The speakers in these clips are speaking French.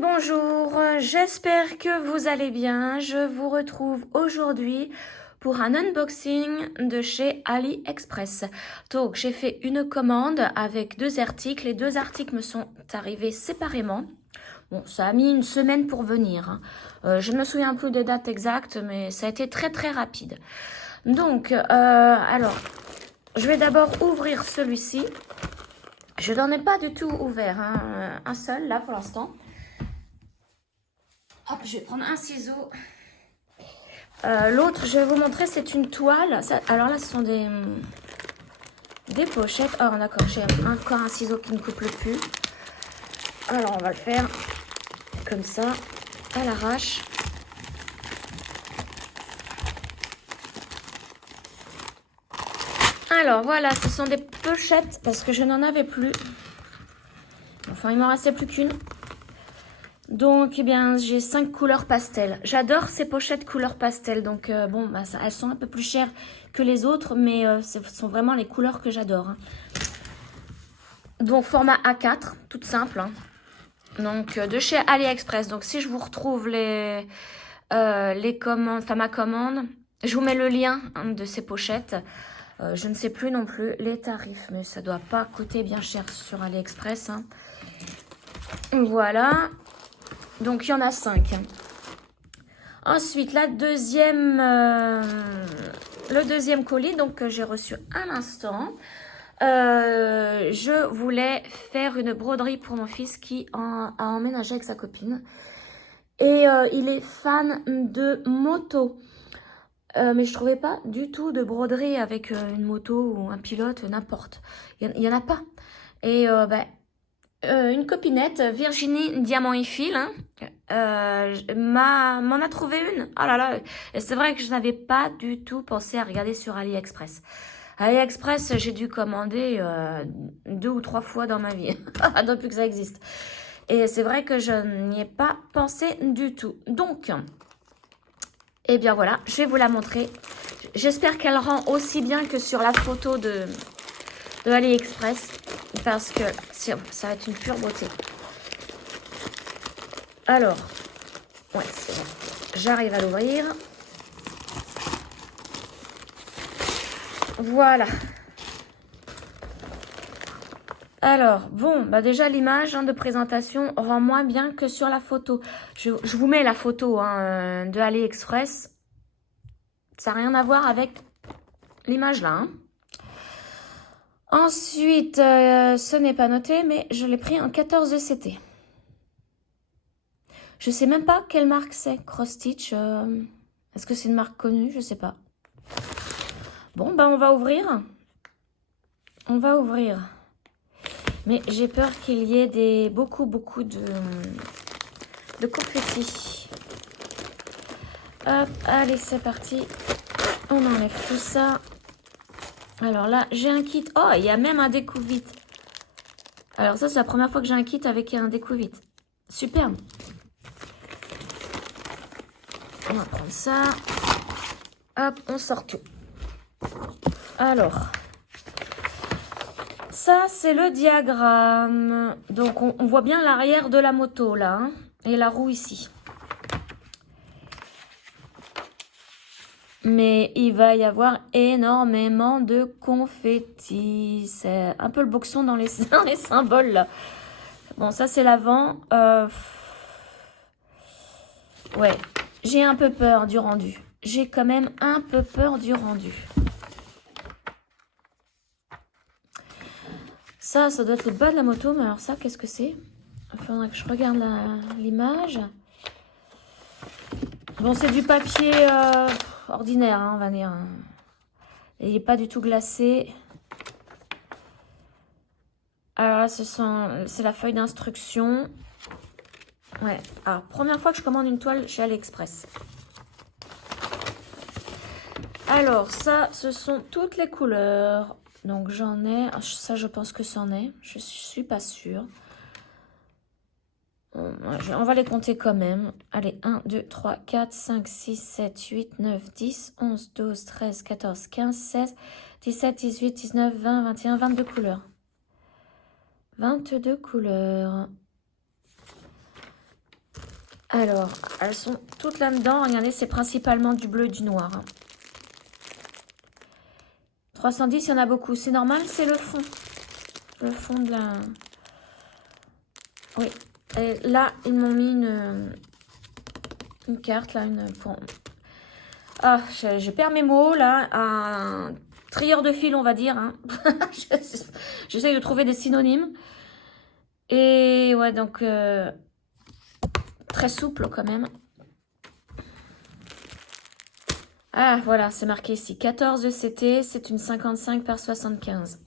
bonjour, j'espère que vous allez bien. Je vous retrouve aujourd'hui pour un unboxing de chez AliExpress. Donc j'ai fait une commande avec 2 articles. Les 2 articles me sont arrivés séparément. Bon, ça a mis une semaine pour venir, hein. Je ne me souviens plus des dates exactes, mais ça a été très rapide. Donc, alors, je vais d'abord ouvrir celui-ci. Je n'en ai pas du tout ouvert, hein, un seul là pour l'instant. Hop, je vais prendre un ciseau. L'autre, je vais vous montrer, c'est une toile. Ça, alors là, ce sont des pochettes. Oh, d'accord, j'ai encore un ciseau qui ne coupe le plus. Alors, on va le faire comme ça, à l'arrache. Alors, voilà, ce sont des pochettes parce que je n'en avais plus. Enfin, il m'en restait plus qu'une. Donc, eh bien, j'ai 5 couleurs pastel. J'adore ces pochettes couleurs pastel. Donc, bon, bah, elles sont un peu plus chères que les autres, mais ce sont vraiment les couleurs que j'adore, hein. Donc, format A4, toute simple, hein. Donc, de chez AliExpress. Donc, si je vous retrouve les commandes, enfin ma commande, je vous mets le lien, hein, de ces pochettes. Je ne sais plus non plus les tarifs, mais ça doit pas coûter bien cher sur AliExpress, hein. Voilà. Donc, il y en a 5. Ensuite, le deuxième colis donc, que j'ai reçu à l'instant. Je voulais faire une broderie pour mon fils qui a emménagé avec sa copine. Et il est fan de moto. Mais je trouvais pas du tout de broderie avec une moto ou un pilote, n'importe. Il y en a pas. Et une copinette, Virginie Diamant et Fil, hein, m'en a trouvé une. Oh là là, et c'est vrai que je n'avais pas du tout pensé à regarder sur AliExpress. AliExpress, j'ai dû commander 2 ou 3 fois dans ma vie, depuis que ça existe. Et c'est vrai que je n'y ai pas pensé du tout. Donc, eh bien voilà, je vais vous la montrer. J'espère qu'elle rend aussi bien que sur la photo de AliExpress, parce que ça va être une pure beauté. Alors, ouais, c'est bon. J'arrive à l'ouvrir. Voilà. Alors, bon, bah déjà l'image, hein, de présentation rend moins bien que sur la photo. Je vous mets la photo, hein, de AliExpress. Ça n'a rien à voir avec l'image là, hein. Ensuite, ce n'est pas noté, mais je l'ai pris en 14 ECT. Je sais même pas quelle marque c'est, Cross Stitch. Est-ce que c'est une marque connue? Je sais pas. Bon, ben on va ouvrir. On va ouvrir. Mais j'ai peur qu'il y ait beaucoup de confettis. Hop, allez, c'est parti. On enlève tout ça. Alors là, j'ai un kit. Oh, il y a même un découvite. Alors ça, c'est la première fois que j'ai un kit avec un découvite. Superbe. On va prendre ça. Hop, on sort tout. Alors, ça, c'est le diagramme. Donc, on voit bien l'arrière de la moto, là, hein, et la roue ici. Mais il va y avoir énormément de confettis. C'est un peu le boxon dans les symboles, là. Bon, ça, c'est l'avant. Ouais, j'ai un peu peur du rendu. J'ai quand même un peu peur du rendu. Ça doit être le bas de la moto, mais alors ça, qu'est-ce que c'est? Il faudrait que je regarde l'image. Bon, c'est du papier ordinaire, hein, on va dire. Il n'est pas du tout glacé. Alors là, c'est la feuille d'instruction. Ouais, alors première fois que je commande une toile chez AliExpress. Alors ça, ce sont toutes les couleurs. Donc j'en ai, ça je pense que c'en est, je suis pas sûre. On va les compter quand même. Allez, 1, 2, 3, 4, 5, 6, 7, 8, 9, 10, 11, 12, 13, 14, 15, 16, 17, 18, 19, 20, 21, 22 couleurs. 22 couleurs. Alors, elles sont toutes là-dedans. Regardez, c'est principalement du bleu et du noir. 310, il y en a beaucoup. C'est normal, c'est le fond. Le fond de la... Oui. Et là, ils m'ont mis une carte, là, Ah, je perds mes mots, là. Un trieur de fil, on va dire. Hein. J'essaye de trouver des synonymes. Et ouais, donc... très souple, quand même. Ah, voilà, c'est marqué ici. 14 ECT, c'est une 55 par 75.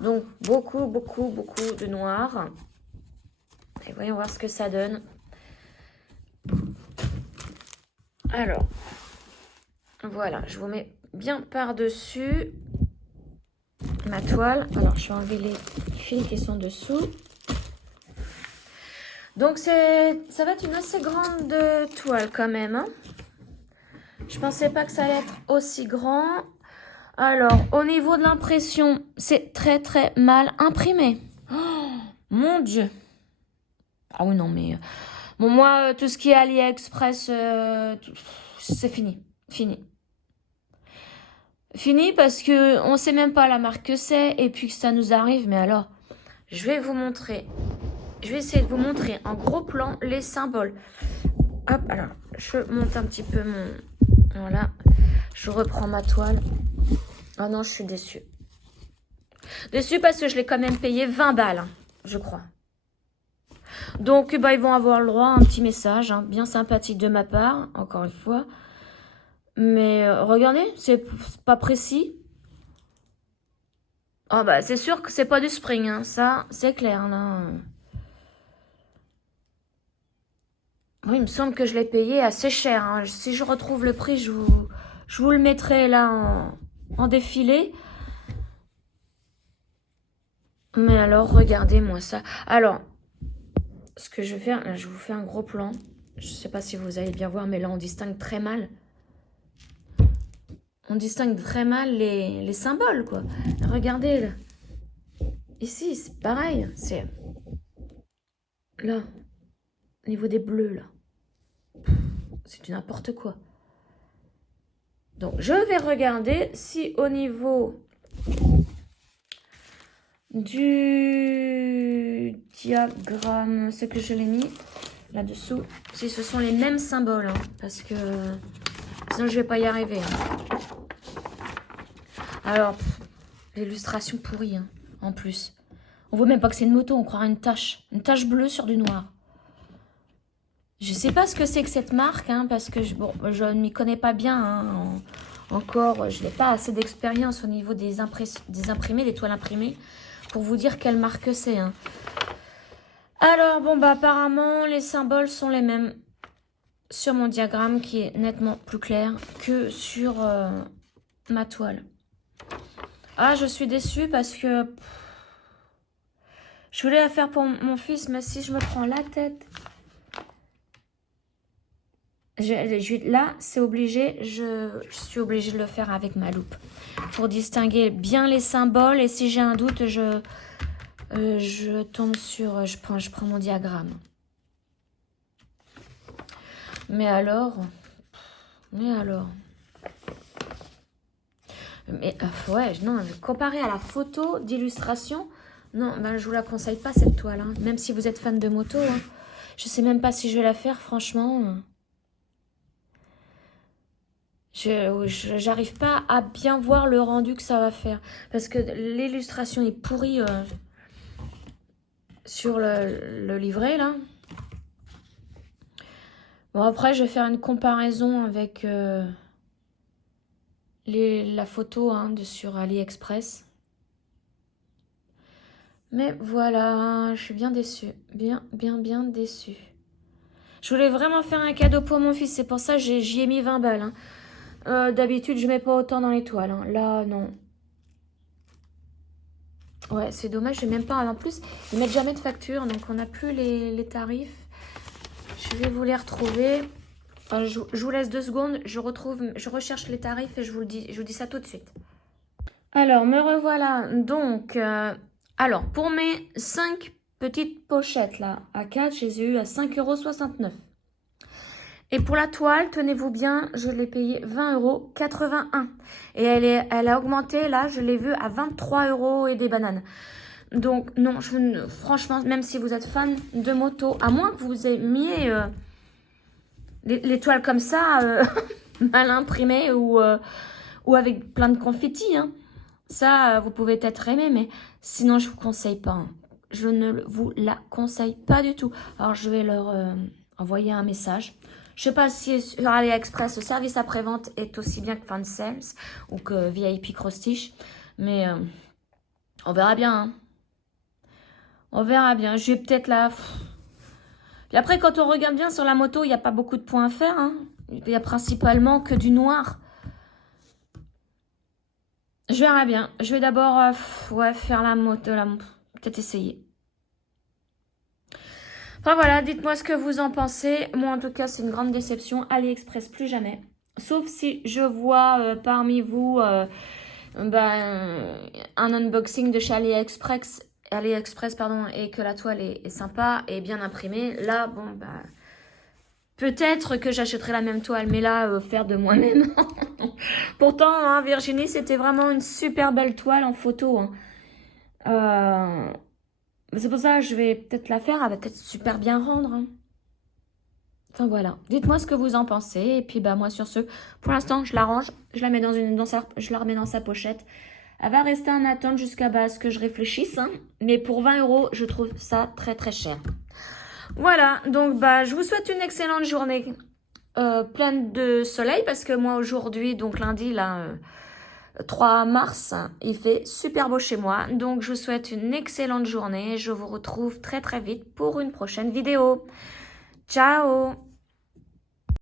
Donc, beaucoup de noir. Et voyons voir ce que ça donne. Alors, voilà, je vous mets bien par-dessus ma toile. Alors, je vais enlever les fils qui sont dessous. Donc, ça va être une assez grande toile quand même. Hein. Je pensais pas que ça allait être aussi grand. Alors, au niveau de l'impression, c'est très mal imprimé. Oh, mon Dieu. Ah oui, non, mais... Bon, moi, tout ce qui est AliExpress, c'est fini. Fini parce que on sait même pas la marque que c'est et puis que ça nous arrive. Mais alors, je vais vous montrer. Je vais essayer de vous montrer en gros plan les symboles. Hop, alors, je monte un petit peu mon... Voilà. Je reprends ma toile. Oh non, je suis déçue. Déçue parce que je l'ai quand même payé 20 balles, hein, je crois. Donc, bah, ils vont avoir le droit à un petit message, hein, bien sympathique de ma part, encore une fois. Mais regardez, c'est pas précis. Ah bah, c'est sûr que c'est pas du spring, hein, ça, c'est clair, là. Oui, il me semble que je l'ai payé assez cher. Hein. Si je retrouve le prix, je vous le mettrai là en défilé. Mais alors, regardez-moi ça. Alors, ce que je vais faire, là, je vous fais un gros plan. Je ne sais pas si vous allez bien voir, mais là, on distingue très mal. On distingue très mal les symboles, quoi. Regardez, là. Ici, c'est pareil. C'est là, au niveau des bleus, là. C'est du n'importe quoi. Donc, je vais regarder si au niveau du diagramme, c'est que je l'ai mis là-dessous, si ce sont les mêmes symboles, hein, parce que sinon je vais pas y arriver. Hein. Alors, l'illustration pourrie, hein, en plus. On voit même pas que c'est une moto, on croirait une tache bleue sur du noir. Je sais pas ce que c'est que cette marque, hein, parce que je ne m'y connais pas bien. Hein, encore, je n'ai pas assez d'expérience au niveau des imprimés, des toiles imprimées, pour vous dire quelle marque c'est. Hein. Alors, bon, bah apparemment, les symboles sont les mêmes sur mon diagramme, qui est nettement plus clair que sur ma toile. Ah, je suis déçue parce que je voulais la faire pour mon fils, mais si je me prends la tête... Là, c'est obligé, je suis obligée de le faire avec ma loupe pour distinguer bien les symboles. Et si j'ai un doute, je tombe sur, je prends mon diagramme. Mais alors, ouais, non, comparé à la photo d'illustration, non, ben je vous la conseille pas cette toile, hein, même si vous êtes fan de moto. Hein. Je sais même pas si je vais la faire, franchement. J'arrive pas à bien voir le rendu que ça va faire. Parce que l'illustration est pourrie sur le livret, là. Bon, après, je vais faire une comparaison avec la photo hein, sur AliExpress. Mais voilà, je suis bien déçue. Bien déçue. Je voulais vraiment faire un cadeau pour mon fils. C'est pour ça que j'y ai mis 20 balles. Hein. D'habitude, je mets pas autant dans les toiles. Hein. Là, non. Ouais, c'est dommage. Je même pas. En plus, ils mettent jamais de facture. Donc, on n'a plus les tarifs. Je vais vous les retrouver. Je vous laisse 2 secondes. Je recherche les tarifs et je vous dis ça tout de suite. Alors, me revoilà. Donc, alors, pour mes 5 petites pochettes, là, à 4, je les ai eues à 5,69 €. Et pour la toile, tenez-vous bien, je l'ai payée 20,81 €. Et elle a augmenté, là, je l'ai vue à 23 € et des bananes. Donc, non, franchement, même si vous êtes fan de moto, à moins que vous aimiez les toiles comme ça, mal imprimées ou avec plein de confettis, hein. Ça, vous pouvez peut-être aimer, mais sinon, je ne vous conseille pas, hein. Je ne vous la conseille pas du tout. Alors, je vais leur envoyer un message. Je ne sais pas si sur AliExpress, le service après-vente est aussi bien que Fansales ou que VIP Cross Stitch, mais on verra bien, hein. On verra bien. Je vais peut-être la... Puis après, quand on regarde bien sur la moto, il n'y a pas beaucoup de points à faire, hein. Il n'y a principalement que du noir. Je verrai bien. Je vais d'abord faire la moto. Peut-être essayer. Enfin voilà, dites-moi ce que vous en pensez. Moi, en tout cas, c'est une grande déception. AliExpress, plus jamais. Sauf si je vois parmi vous un unboxing de chez AliExpress, et que la toile est sympa et bien imprimée. Là, bon, peut-être que j'achèterai la même toile, mais là, faire de moi-même. Pourtant, hein, Virginie, c'était vraiment une super belle toile en photo, hein. C'est pour ça que je vais peut-être la faire. Elle va peut-être super bien rendre, hein. Enfin voilà, dites-moi ce que vous en pensez. Et puis moi sur ce, pour l'instant, je la range, je la mets je la remets dans sa pochette. Elle va rester en attente jusqu'à ce que je réfléchisse, hein. Mais pour 20 €, je trouve ça très très cher. Voilà, donc je vous souhaite une excellente journée pleine de soleil parce que moi aujourd'hui, donc lundi là, 3 mars, il fait super beau chez moi. Donc je vous souhaite une excellente journée. Je vous retrouve très très vite pour une prochaine vidéo. Ciao!